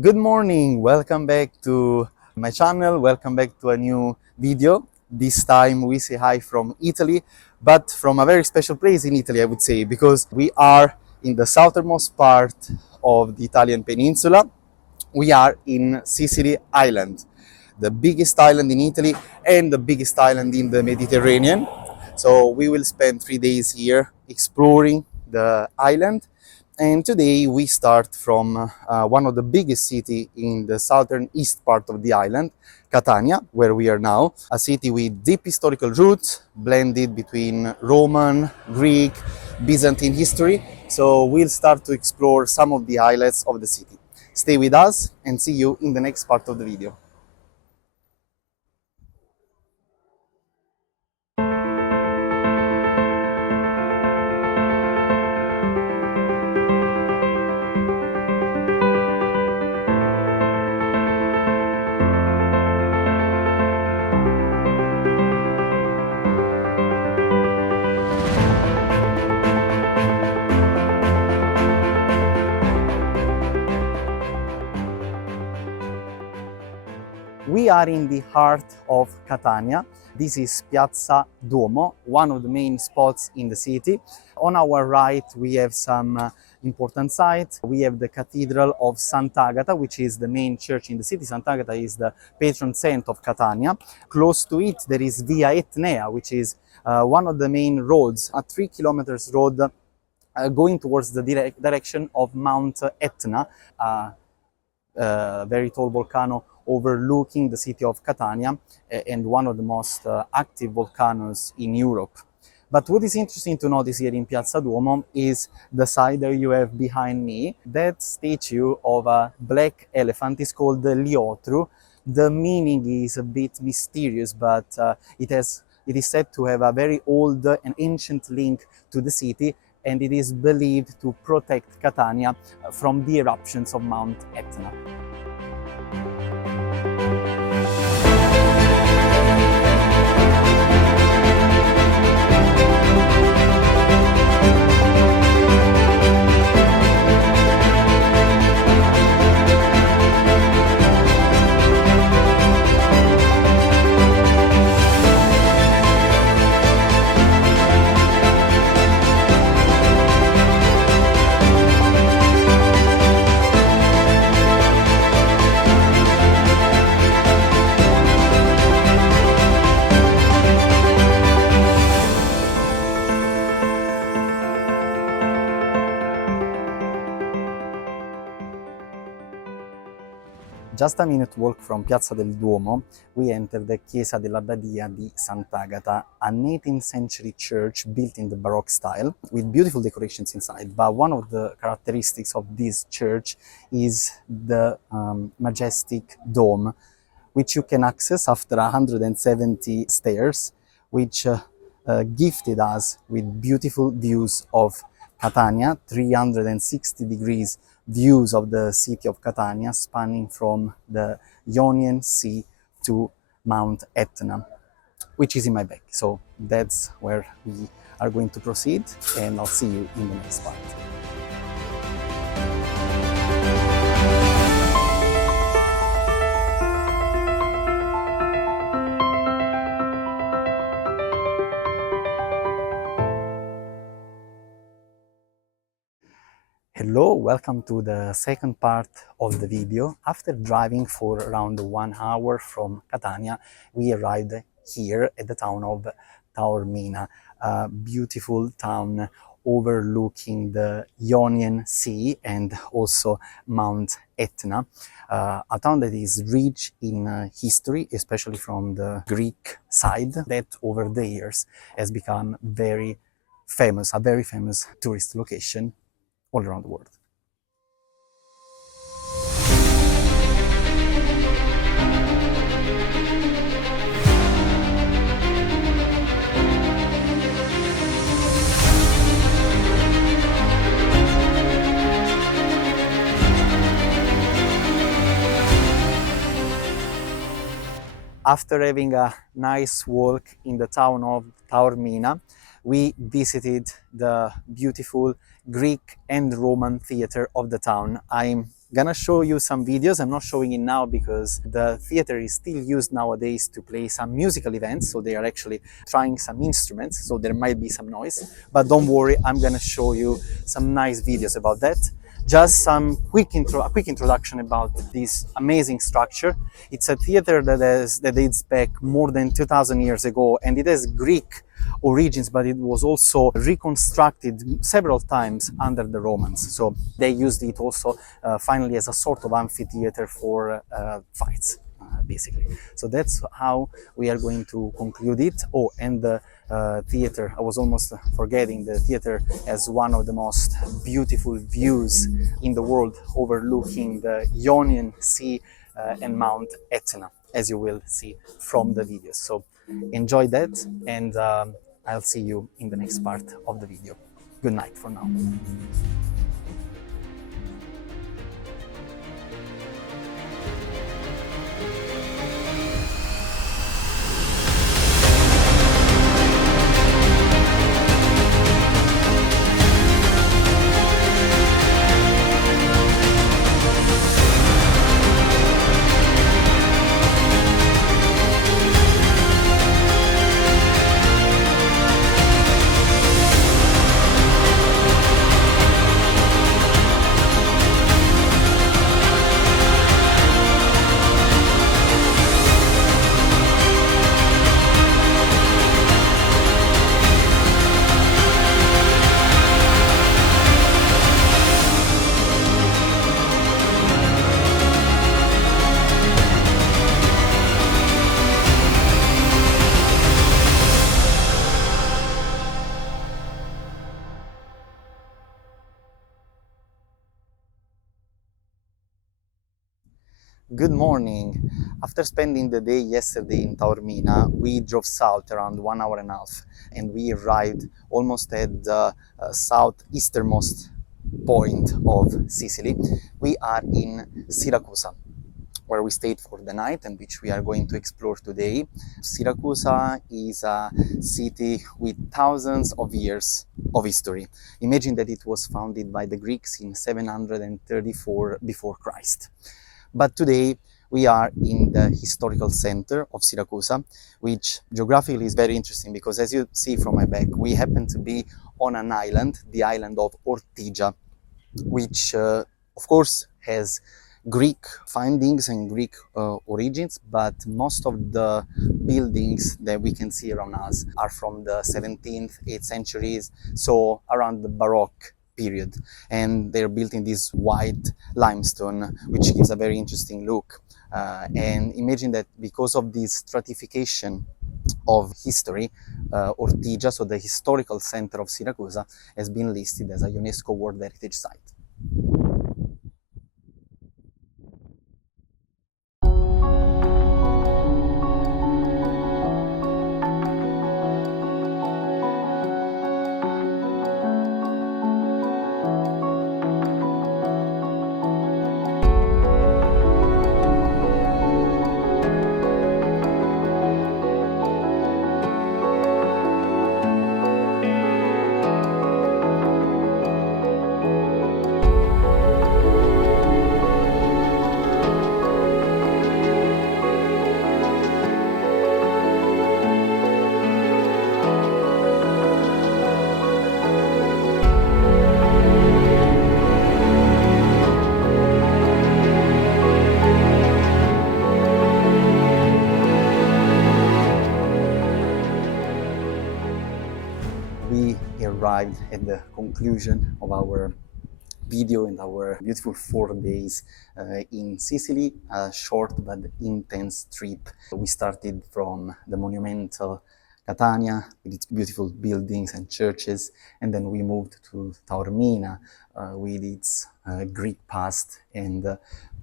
Good morning, welcome back to my channel, welcome back to a new video. This time we say hi from Italy, but from a very special place in Italy, I would say, because we are in the southernmost part of the Italian peninsula. We are in Sicily Island, the biggest island in Italy and the biggest island in the Mediterranean. So we will spend 3 days here exploring the island. And today we start from one of the biggest cities in the southern east part of the island, Catania, where we are now, a city with deep historical roots, blended between Roman, Greek, Byzantine history. So we'll start to explore some of the highlights of the city. Stay with us and see you in the next part of the video. We are in the heart of Catania. This is Piazza Duomo, one of the main spots in the city. On our right, we have some important sites. We have the Cathedral of Sant'Agata, which is the main church in the city. Sant'Agata is the patron saint of Catania. Close to it, there is Via Etnea, which is one of the main roads, a 3 kilometers road going towards the direction of Mount Etna, very tall volcano overlooking the city of Catania and one of the most active volcanoes in Europe. But what is interesting to notice here in Piazza Duomo is the side that you have behind me. That statue of a black elephant is called the Liotru. The meaning is a bit mysterious, but it is said to have a very old and ancient link to the city, and it is believed to protect Catania from the eruptions of Mount Etna. Just a minute walk from Piazza del Duomo, we enter the Chiesa della Badia di Sant'Agata, an 18th century church built in the Baroque style with beautiful decorations inside. But one of the characteristics of this church is the majestic dome, which you can access after 170 stairs, which gifted us with beautiful views of Catania, 360 degrees views of the city of Catania, spanning from the Ionian Sea to Mount Etna, which is in my back. So that's where we are going to proceed, and I'll see you in the next part. Hello, welcome to the second part of the video. After driving for around 1 hour from Catania, we arrived here at the town of Taormina, a beautiful town overlooking the Ionian Sea and also Mount Etna, a town that is rich in history, especially from the Greek side, that over the years has become very famous, a very famous tourist location all around the world. After having a nice walk in the town of Taormina, we visited the beautiful Greek and Roman theater of the town. I'm Gonna show you some videos. I'm not showing it now because the theater is still used nowadays to play some musical events, so they are actually trying some instruments, so there might be some noise, but don't worry, I'm gonna show you some nice videos about that. Just some a quick introduction about this amazing structure. It's a theater that dates back more than 2000 years ago, and it has Greek origins, but it was also reconstructed several times under the Romans. So they used it also finally as a sort of amphitheater for fights. Basically. So that's how we are going to conclude it. Oh, and the theater, I was almost forgetting, the theater has one of the most beautiful views in the world, overlooking the Ionian Sea and Mount Etna, as you will see from the videos. So enjoy that, and I'll see you in the next part of the video. Good night for now. Good morning. After spending the day yesterday in Taormina, we drove south around 1 hour and a half, and we arrived almost at the southeasternmost point of Sicily. We are in Siracusa, where we stayed for the night and which we are going to explore today. Siracusa is a city with thousands of years of history. Imagine that it was founded by the Greeks in 734 before Christ. But today we are in the historical center of Siracusa, which geographically is very interesting because, as you see from my back, we happen to be on an island, the island of Ortigia, which of course has Greek findings and Greek origins, but most of the buildings that we can see around us are from the 17th, 8th centuries, so around the Baroque period, and they're built in this white limestone, which gives a very interesting look. And imagine that because of this stratification of history, Ortigia, so the historical center of Siracusa, has been listed as a UNESCO World Heritage Site. Arrived at the conclusion of our video and our beautiful 4 days in Sicily, a short but intense trip. We started from the monumental Catania with its beautiful buildings and churches, and then we moved to Taormina with its Greek past and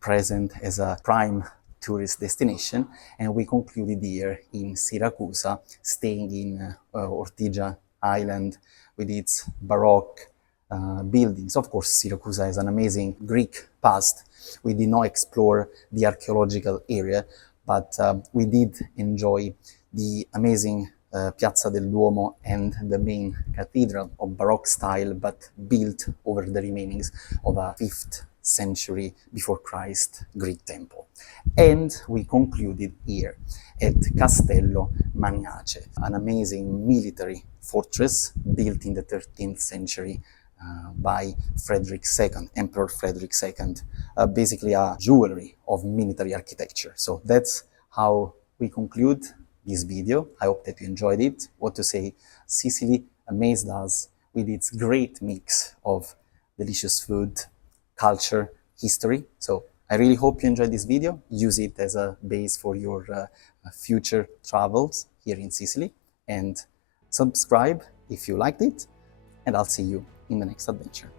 present as a prime tourist destination, and we concluded here in Siracusa, staying in Ortigia Island with its Baroque buildings. Of course, Siracusa has an amazing Greek past. We did not explore the archaeological area, but we did enjoy the amazing Piazza del Duomo and the main cathedral of Baroque style, but built over the remainings of a 5th century before Christ Greek temple. And we concluded here at Castello Maniace, an amazing military fortress built in the 13th century by Frederick II, Emperor Frederick II, basically a jewelry of military architecture. So that's how we conclude this video. I hope that you enjoyed it. What to say, Sicily amazed us with its great mix of delicious food, culture, history. So I really hope you enjoyed this video. Use it as a base for your future travels here in Sicily, and subscribe if you liked it, and I'll see you in the next adventure.